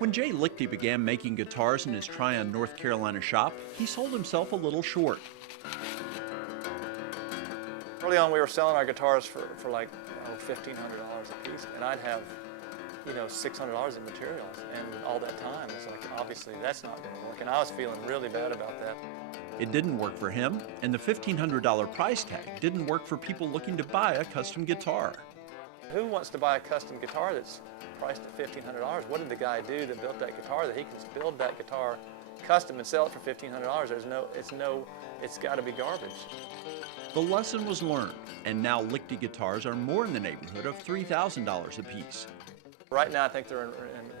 When Jay Lichty began making guitars in his Tryon, North Carolina shop, he sold himself a little short. Early on, we were selling our guitars for like $1,500 a piece, and I'd have, $600 in materials, and all that time, it's like, obviously that's not going to work, and I was feeling really bad about that. It didn't work for him, and the $1,500 price tag didn't work for people looking to buy a custom guitar. Who wants to buy a custom guitar that's priced at $1,500? What did the guy do that built that guitar that he can just build that guitar custom and sell it for $1,500? It's got to be garbage. The lesson was learned, and now Lichty guitars are more in the neighborhood of $3,000 a piece. Right now, I think they're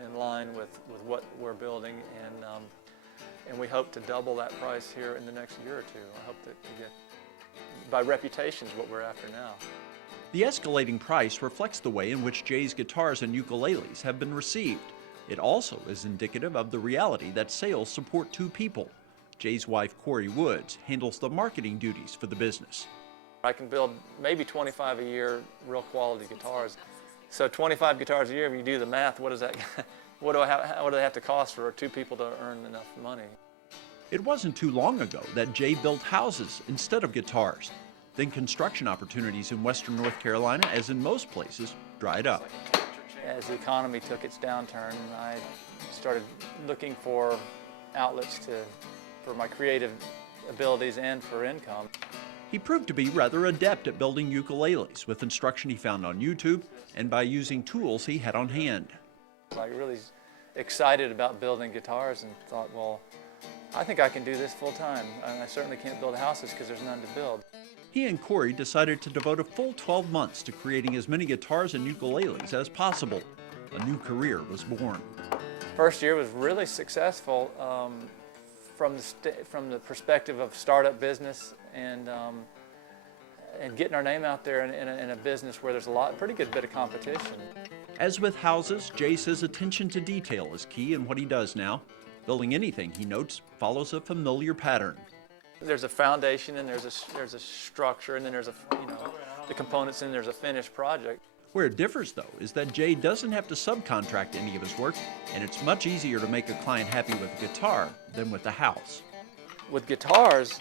in line with what we're building, and we hope to double that price here in the next year or two. I hope that to get, by reputation, is what we're after now. The escalating price reflects the way in which Jay's guitars and ukuleles have been received. It also is indicative of the reality that sales support two people. Jay's wife, Corey Woods, handles the marketing duties for the business. I can build maybe 25 a year real quality guitars. So 25 guitars a year, if you do the math, what does that, what do they have to cost for two people to earn enough money? It wasn't too long ago that Jay built houses instead of guitars. Then construction opportunities in western North Carolina, as in most places, dried up. As the economy took its downturn, I started looking for outlets for my creative abilities and for income. He proved to be rather adept at building ukuleles with instruction he found on YouTube and by using tools he had on hand. I was really excited about building guitars and thought, well, I think I can do this full time. I certainly can't build houses because there's none to build. He and Corey decided to devote a full 12 months to creating as many guitars and ukuleles as possible. A new career was born. First year was really successful from the perspective of startup business and getting our name out there in a business where there's pretty good bit of competition. As with houses, Jay says attention to detail is key in what he does now. Building anything, he notes, follows a familiar pattern. There's a foundation, and there's a structure, and then there's the components, and there's a finished project. Where it differs, though, is that Jay doesn't have to subcontract any of his work, and it's much easier to make a client happy with a guitar than with a house. With guitars,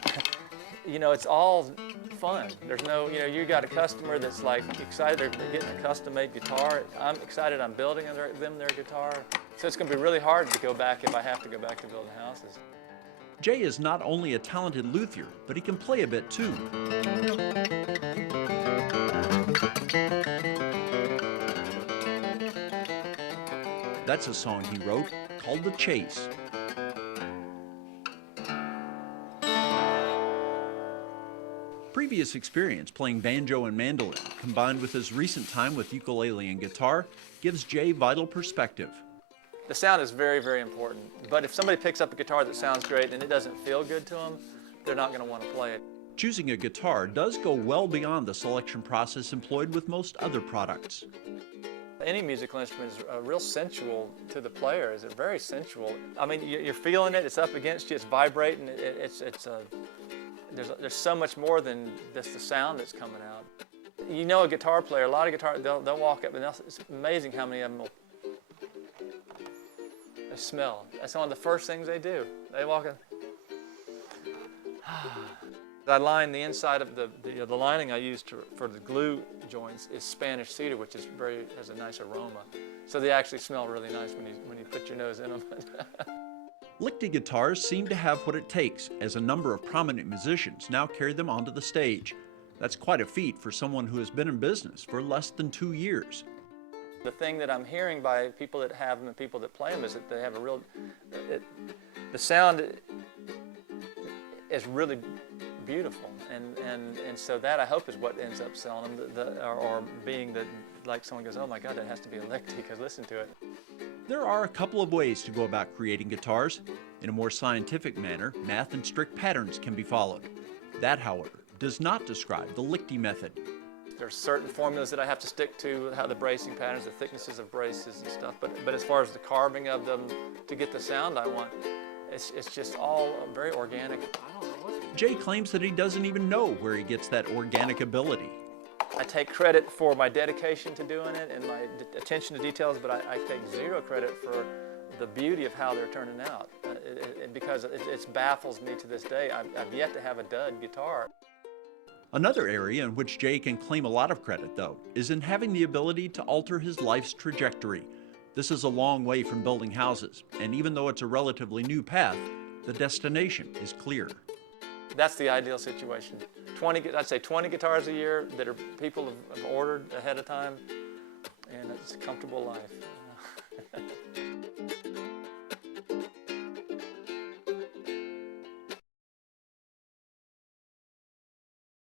it's all fun. There's no, you got a customer that's like excited they're getting a custom-made guitar. I'm excited I'm building them their guitar. So it's going to be really hard to go back if I have to go back to building houses. Jay is not only a talented luthier, but he can play a bit too. That's a song he wrote called The Chase. Previous experience playing banjo and mandolin, combined with his recent time with ukulele and guitar, gives Jay vital perspective. The sound is very, very important, but if somebody picks up a guitar that sounds great and it doesn't feel good to them, they're not going to want to play it. Choosing a guitar does go well beyond the selection process employed with most other products. Any musical instrument is real sensual to the player. It's very sensual. I mean, you're feeling it, it's up against you, it's vibrating, there's so much more than just the sound that's coming out. A guitar player, a lot of guitar, they'll walk up and it's amazing how many of them will smell. That's one of the first things they do. They walk in. I line the inside of the lining I use for the glue joints is Spanish cedar, which has a nice aroma. So they actually smell really nice when you put your nose in them. Lichty guitars seem to have what it takes, as a number of prominent musicians now carry them onto the stage. That's quite a feat for someone who has been in business for less than 2 years. The thing that I'm hearing by people that have them and people that play them is that they have the sound is really beautiful, and so that I hope is what ends up selling them, or being that, like, someone goes, oh my God, that has to be a Lichty, because listen to it. There are a couple of ways to go about creating guitars. In a more scientific manner, math and strict patterns can be followed. That, however, does not describe the Lichty method. There's certain formulas that I have to stick to, how the bracing patterns, the thicknesses of braces and stuff, but as far as the carving of them to get the sound I want, it's just all very organic. Jay claims that he doesn't even know where he gets that organic ability. I take credit for my dedication to doing it and my attention to details, but I take zero credit for the beauty of how they're turning out. Because it baffles me to this day. I've yet to have a dud guitar. Another area in which Jay can claim a lot of credit, though, is in having the ability to alter his life's trajectory. This is a long way from building houses, and even though it's a relatively new path, the destination is clear. That's the ideal situation. I'd say 20 guitars a year that people have ordered ahead of time, and it's a comfortable life.